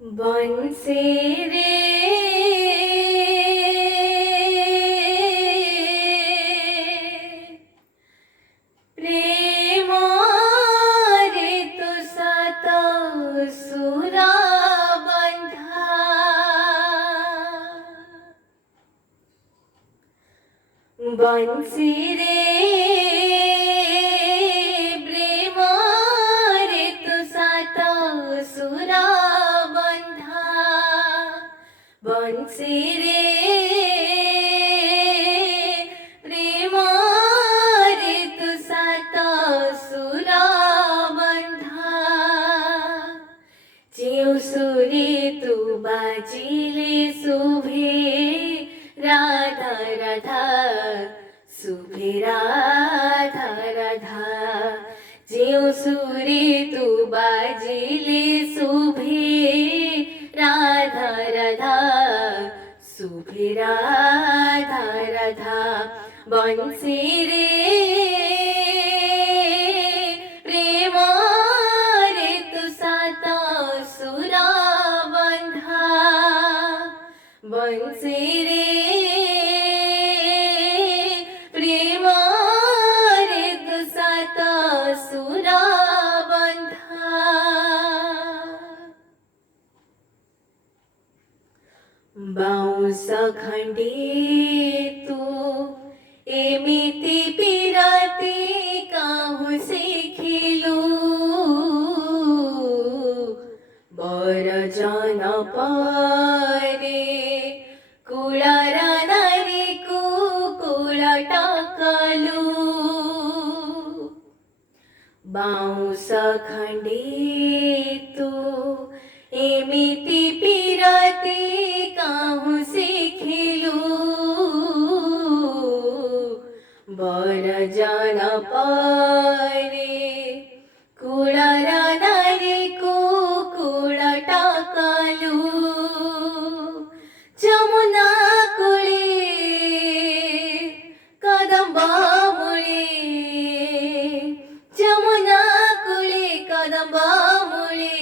বনসে রে প্রেম রে তো সাত সুরা বন্ধা বনসি রে প্রেম রে তো সাত সুরা বন্ধা বনসি রে প্রেম রে তো সাত সুরা বন্ধা যেও সুরে তু বাজিলে শুভে রাধা রাধা শুভে রাধা রাধা যেও সুরে তু বাজিলে শুভে রাধা রাধা শুভে রাধা রাধা বনসি রে প্রেম রে তু সাত সুরা বন্ধা বনসি রে প্রেম রে তু সাত সুরা বন্ধা বাউঁশ খণ্ডে তু এমিতি পিরাতি কাহু শিখিলু বর জন পরে কুলার নারী কুকুল টাকালু বাউঁশ খণ্ডে তু এমিতি পিরাতি কাহু শিখিলু বর জন পরে কুলার নারী কুকুল টাকালু যমুনা কুলে কদম্বামূলে যমুনা কুলে কদম্বামূলে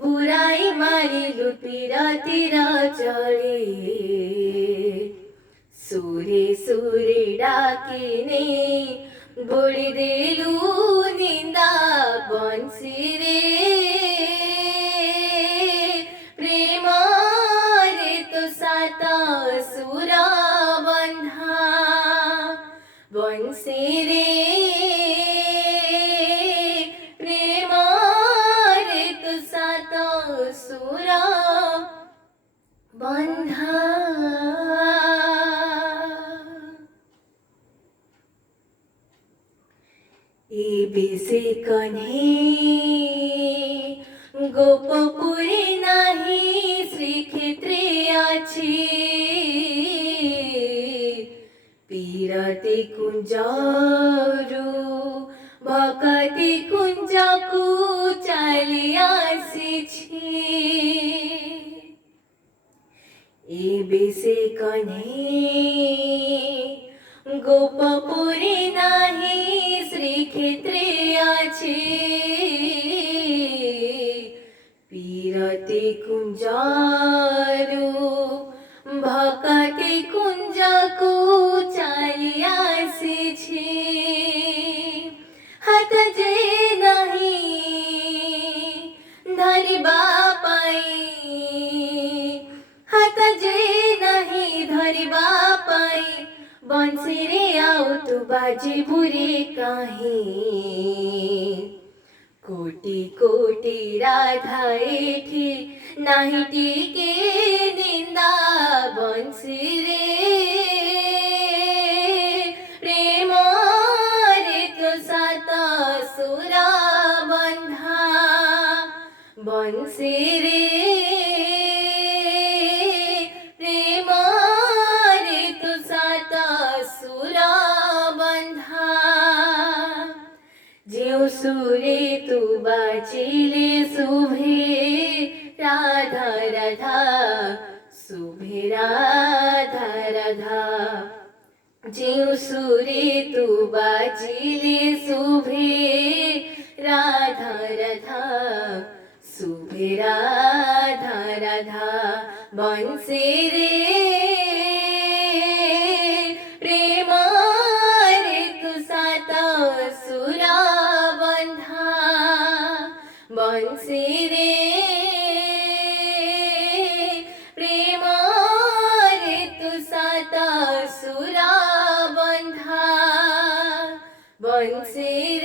বুড়াই মারিলু পিরাতিরা চলে সুরে সুরে ডাকিনে বলি দিলু নিন্দা বনসি রে প্রেম রে তো সাত সুরা বন্ধা বনসি রে প্রেম রে তো সাত সুরা বন্ধা এ বেশে কনে গোপপুরে নাহি শ্রীক্ষেত্রে আছে পিরতি কুঞ্জরু ভকতি কুঞ্জকু চালি আসিছে এ বেশে কনে গোপপুরে নাহি শ্রীক্ষেত্রে আছে পিরতি কুঞ্জরু ভকতি কুঞ্জকু চালি আসিছে হাত যে নাহি ধরিবা পাই হাত যে নাহি ধরিবা পাই বনসি রে আও তু বাজিবু রে কাহি কোটি কোটি রাধা এঠি নাহি টিকে নিন্দা বনসি রে প্রেম রে তো সাত সুরা বন্ধা বনসি রে প্রেম রে তো সাত সুরা বন্ধা যেও সুরে তু বাজিলে শুভে রাধা রাধা শুভে রাধা রাধা যেও সুরে তু বাজিলে শুভে রাধা রাধা শুভে রাধা রাধা বংশী রে প্রেমারে তু সাত সুরা বন্ধা বংশী রে প্রেমারে তু সাত সুরা বন্ধা বংশী